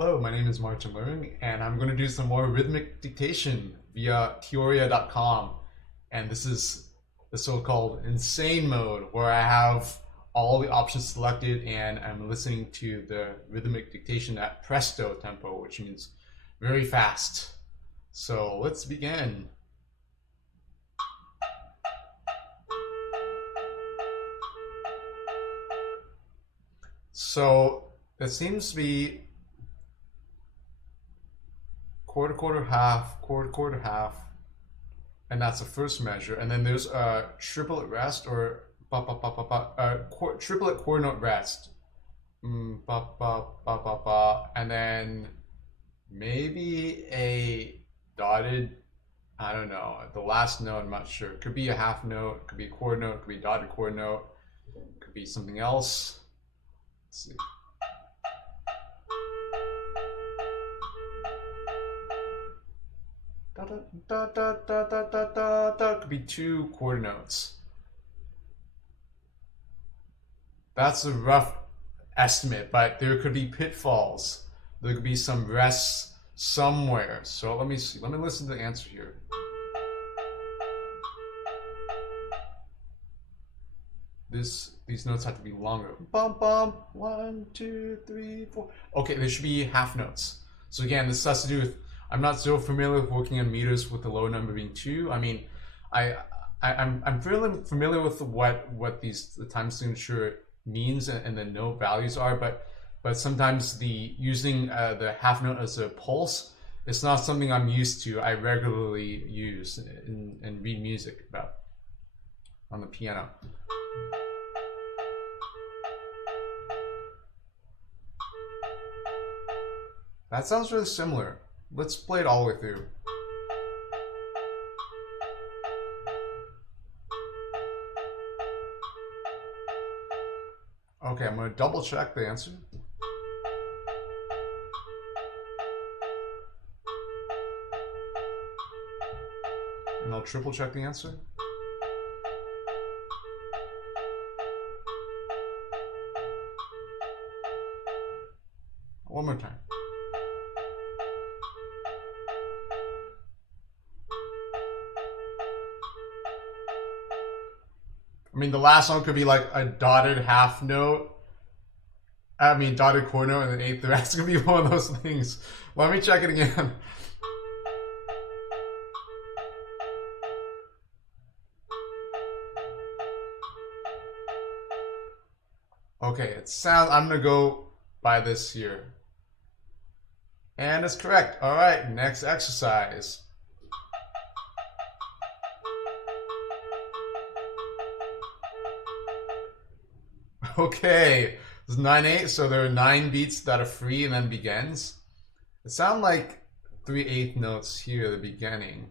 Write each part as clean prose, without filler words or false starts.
Hello, my name is Martin Leung, and I'm going to do some more rhythmic dictation via Teoria.com. And this is the so-called insane mode where I have all the options selected and I'm listening to the rhythmic dictation at presto tempo, which means very fast. So let's begin. So it seems to be quarter, quarter, half, quarter, quarter, half, and that's the first measure. And then there's a triplet rest or triplet quarter note rest. Ba, ba, ba, ba, ba. And then maybe a dotted, I don't know, the last note, I'm not sure. Could be a half note, could be a quarter note, could be a dotted quarter note, could be something else. Let's see. Da, da, da, da, da, da, da, da. Could be two quarter notes. That's a rough estimate, but there could be pitfalls. There could be some rests somewhere. So let me see. Let me listen to the answer here. These notes have to be longer. Bum bum. 1, 2, 3, 4. Okay, there should be half notes. So again, this has to do with, I'm not so familiar with working on meters with the low number being 2. I mean, I'm fairly familiar with what the time signature means and the note values are, but sometimes using the half note as a pulse, it's not something I'm used to. I regularly use and read music about on the piano. That sounds really similar. Let's play it all the way through. Okay, I'm going to double check the answer. And I'll triple check the answer. One more time. I mean, the last one could be like a dotted half note. I mean, dotted quarter note and then eighth. The rest could be one of those things. Let me check it again. Okay, it sounds, I'm gonna go by this here. And it's correct. All right, next exercise. Okay, it's 9/8, so there are 9 beats that are free and then begins. It sounds like 3/8 notes here at the beginning.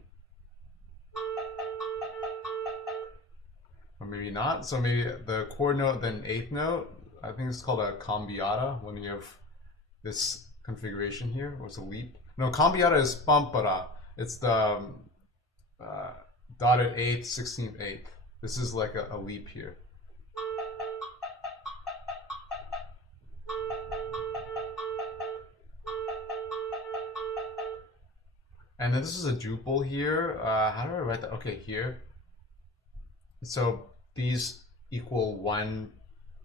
Or maybe not. So maybe the chord note, then 8th note. I think it's called a cambiata when you have this configuration here. What's a leap? No, cambiata is pampara. It's the dotted 8th, 16th, 8th. This is like a leap here. And then this is a duple here. How do I write that? Okay, here. So these equal 1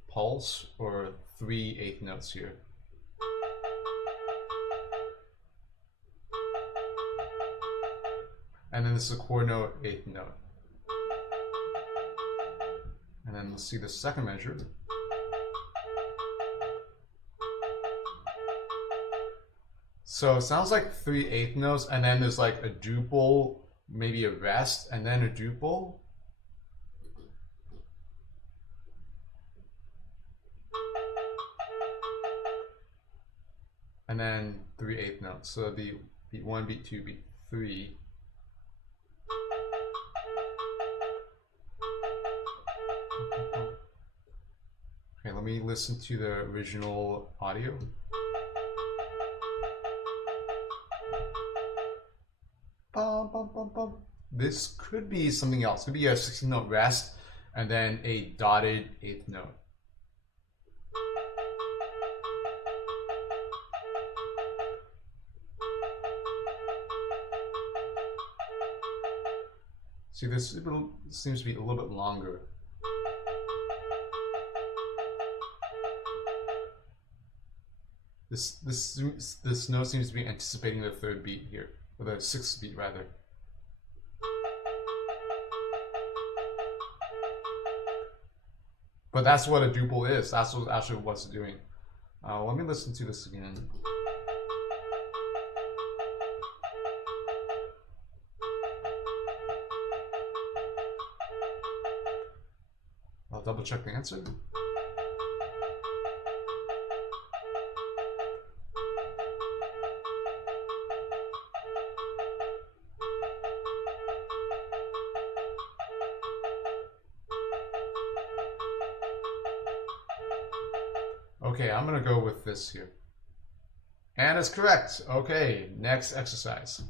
pulse or 3/8 notes here. And then this is a quarter note, 8th note. And then let's see the second measure. So it sounds like 3/8 notes, and then there's like a duple, maybe a rest, and then a duple. And then 3/8 notes. So it'd be beat 1, beat 2, beat 3. Okay, let me listen to the original audio. Bum, bum, bum, bum. This could be something else. It could be a 16 note rest and then a dotted 8th note. See, this seems to be a little bit longer. This note seems to be anticipating the third beat here, or the sixth beat rather. But that's what a duple is. That's what actually what's doing. Let me listen to this again. I'll double check the answer. Okay, I'm gonna go with this here. And it's correct. Okay, next exercise.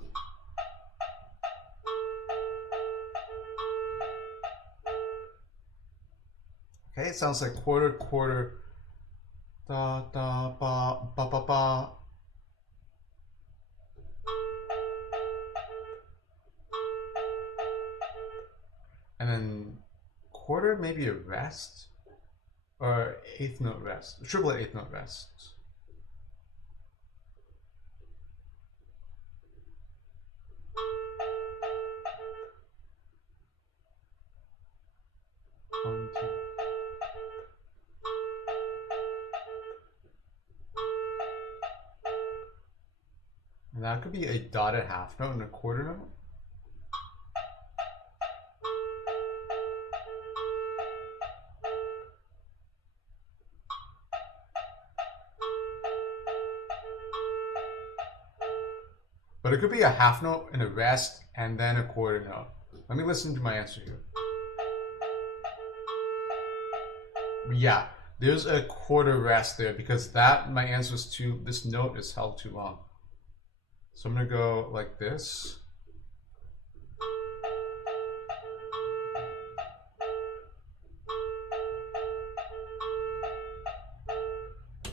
Okay, it sounds like quarter, quarter, da, da, ba, ba, ba, ba. And then quarter, maybe a rest? Or eighth note rest, triplet eighth note rest. One, two. And that could be a dotted half note and a quarter note. But it could be a half note and a rest and then a quarter note. Let me listen to my answer here. Yeah, there's a quarter rest there because my answer is this note is held too long. So I'm gonna go like this.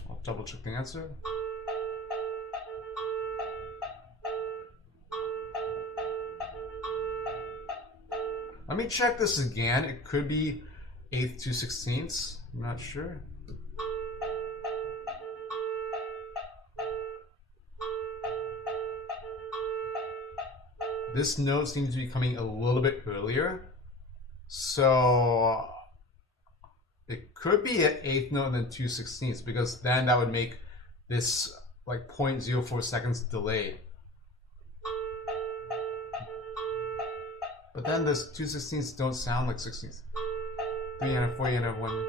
I'll double check the answer. Let me check this again. It could be 8th to 16th. I'm not sure. This note seems to be coming a little bit earlier. So it could be an 8th note and then 2/16 because then that would make this like 0.04 seconds delay. But then this 2/16 don't sound like 16ths. 3 and a 4 and a 1.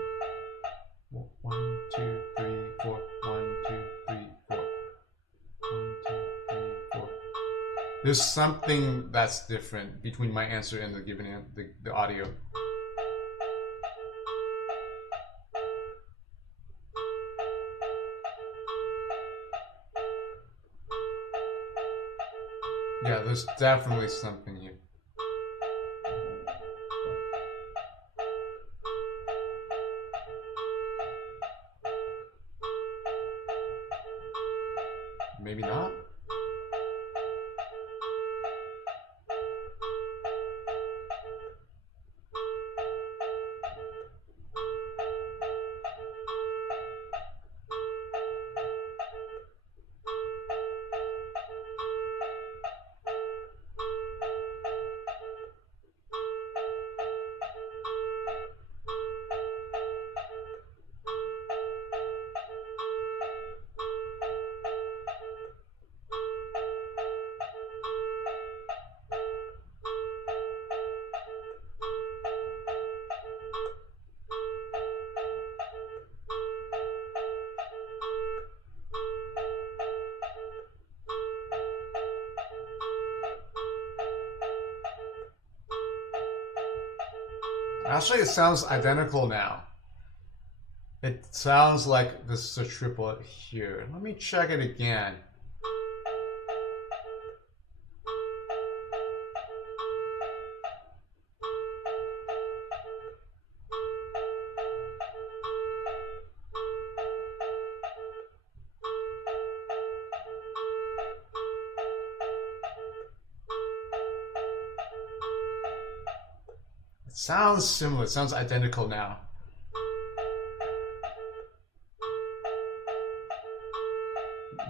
1, 2, 3, 4. 1, 2, 3, 4. 1, 2, 3, 4. There's something that's different between my answer and the given the audio. Yeah, there's definitely something here. Maybe not. Actually, it sounds identical now. It sounds like this is a triplet here. Let me check it again. Sounds similar. Sounds identical now.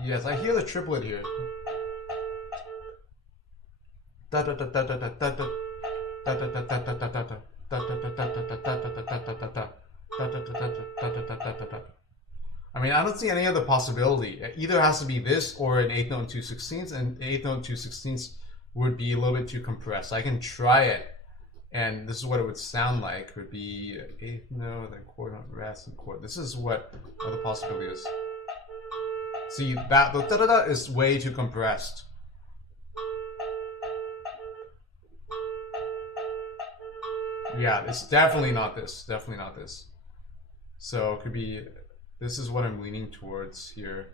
Yes, I hear the triplet here. Da da da da da da da da da da da da da da da da. I mean, I don't see any other possibility. It either has to be this or an eighth note and 2/16, and eighth note and 2/16 would be a little bit too compressed. I can try it, and this is what it would sound like. It would be eighth note, then chord note, rest, and chord. This is what other possibility is. See, that the da-da-da is way too compressed. Yeah, it's definitely not this. Definitely not this. So it could be, this is what I'm leaning towards here.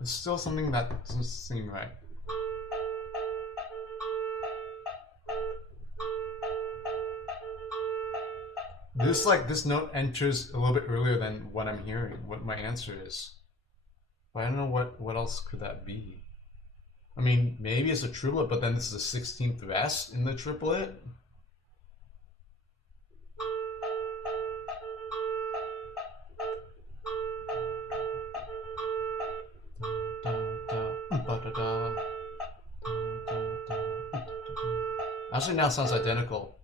It's still something that doesn't seem right. This note enters a little bit earlier than what I'm hearing, what my answer is. But I don't know what else could that be. I mean, maybe it's a triplet, but then this is a 16th rest in the triplet. Actually, now sounds identical.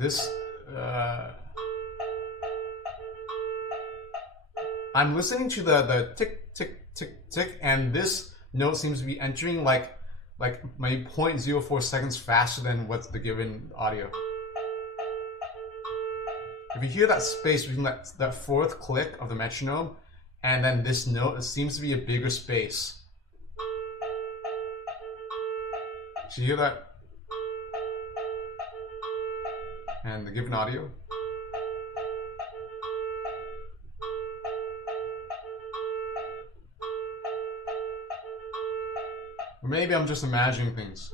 This, I'm listening to the tick, tick, tick, tick, and this note seems to be entering like maybe 0.04 seconds faster than what's the given audio. If you hear that space between that fourth click of the metronome and then this note, it seems to be a bigger space. So you hear that? And the given audio. Or maybe I'm just imagining things.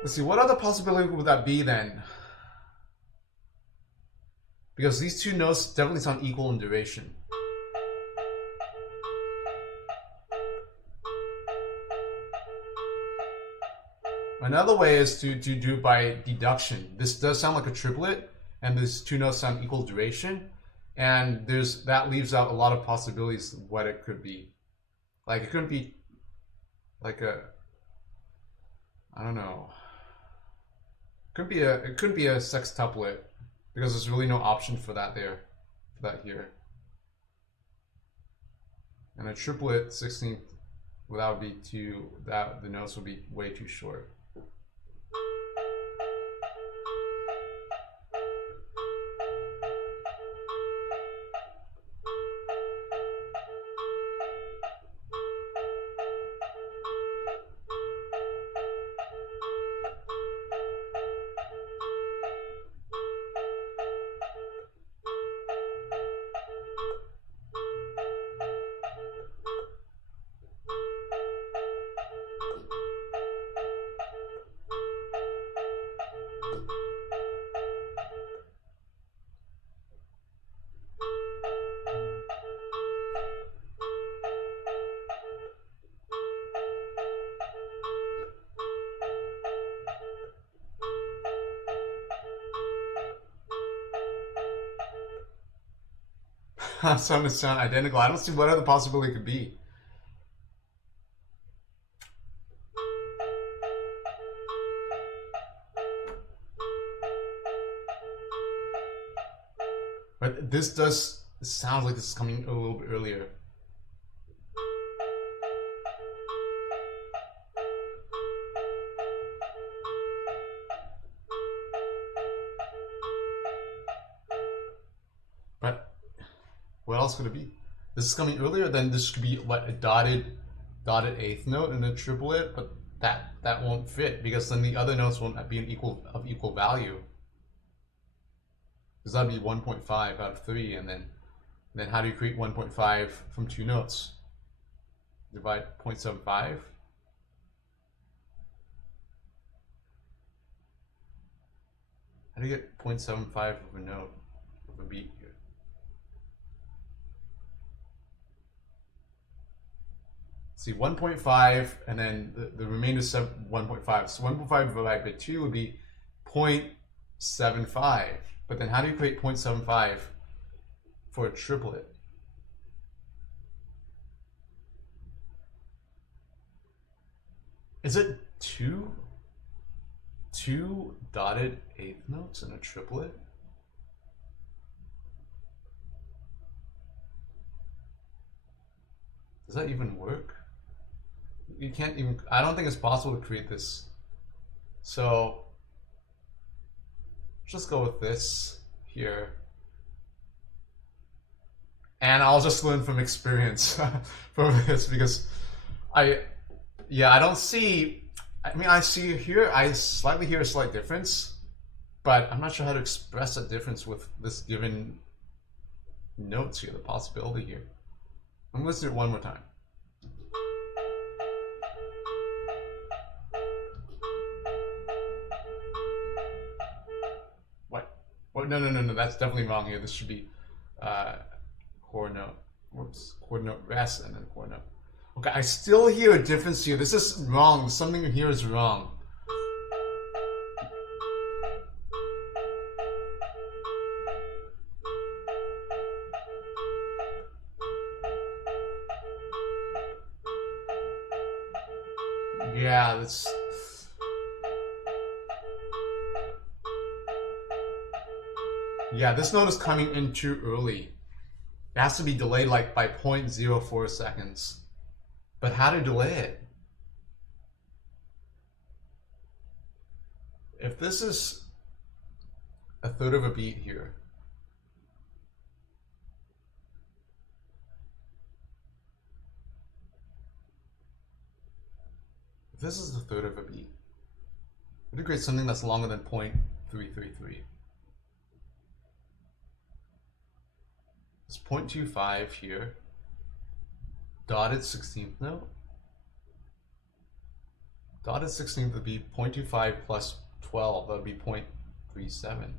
Let's see, what other possibility would that be then? Because these two notes definitely sound equal in duration. Another way is to do by deduction. This does sound like a triplet, and these two notes sound equal duration, and that leaves out a lot of possibilities of what it could be. Like it couldn't be like I don't know. It couldn't be a sextuplet because there's really no option for that here. And a triplet 16th without be the notes would be way too short. Some sound identical. I don't see what other possibility could be. But this does sound like it's coming a little bit earlier. But what else could it be? This is coming earlier, then this should be what, a dotted eighth note and a triplet, but that won't fit because then the other notes won't be of equal value. Because that'd be 1.5 out of 3, and then how do you create 1.5 from 2 notes? Divide 0.75. How do you get 0.75 of a note of a beat here? See, 1.5, and then the remainder is 1.5. So 1.5 divided by 2 would be 0.75. But then how do you create 0.75 for a triplet? Is it two dotted eighth notes in a triplet? Does that even work? You can't even, I don't think it's possible to create this. So just go with this here. And I'll just learn from experience from this, because I don't see, I mean, I see here, I slightly hear a slight difference, but I'm not sure how to express that difference with this given notes here, the possibility here. I'm going to do it one more time. What? No, that's definitely wrong here. This should be chord note. Whoops, chord note rest and then chord note. Okay, I still hear a difference here. This is wrong. Something here is wrong. Yeah, that's... Yeah, this note is coming in too early. It has to be delayed like by 0.04 seconds. But how to delay it? If this is a third of a beat here, if this is a third of a beat, we would create something that's longer than 0.333. It's 0.25 here, dotted 16th note. Dotted 16th would be 0.25 plus 12, that would be 0.37.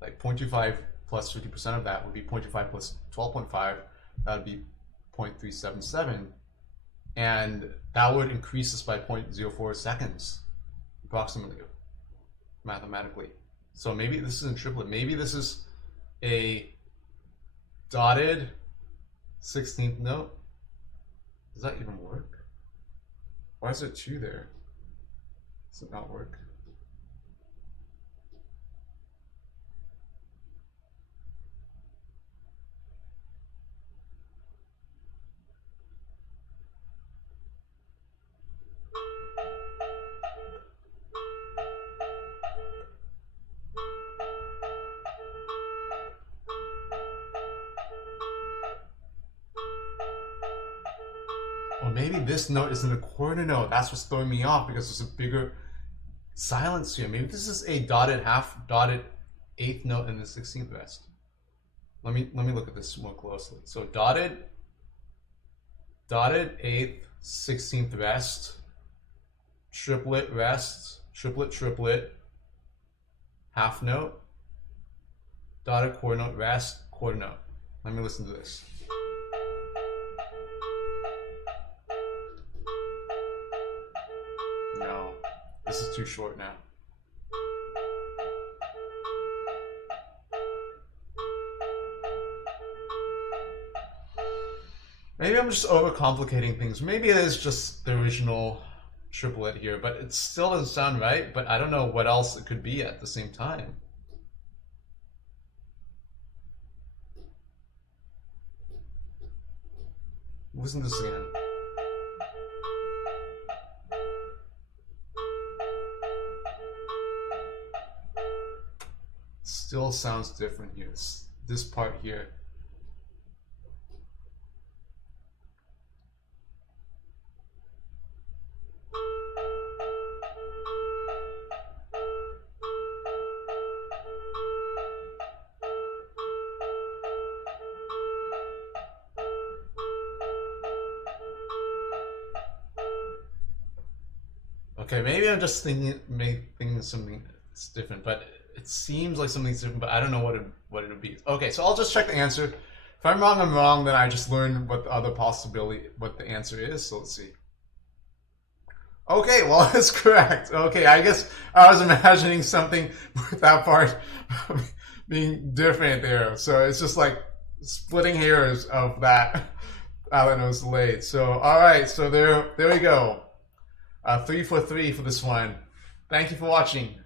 Like 0.25 plus 50% of that would be 0.25 plus 12.5, that would be 0.377. And that would increase this by 0.04 seconds, approximately, mathematically. So maybe this isn't triplet, maybe this is a dotted 16th note. Does that even work? Why is there 2 there? Does it not work? Or maybe this note isn't a quarter note. That's what's throwing me off, because there's a bigger silence here. Maybe this is a dotted eighth note in the 16th rest. Let me look at this more closely. So dotted eighth, 16th rest, triplet rest, triplet, half note, dotted quarter note rest, quarter note. Let me listen to this. No, this is too short now. Maybe I'm just overcomplicating things. Maybe it is just the original triplet here, but it still doesn't sound right, but I don't know what else it could be at the same time. Listen to this again. Still sounds different here. This part here. Okay, maybe I'm just thinking something different, but it seems like something's different, but I don't know what it would be. Okay, so I'll just check the answer. If I'm wrong, I'm wrong. Then I just learned what the other possibility, what the answer is. So let's see. Okay, well, it's correct. Okay, I guess I was imagining something with that part being different there. So it's just like splitting hairs of that Alanos delayed. So all right, so there we go. 3 for 3 for this one. Thank you for watching.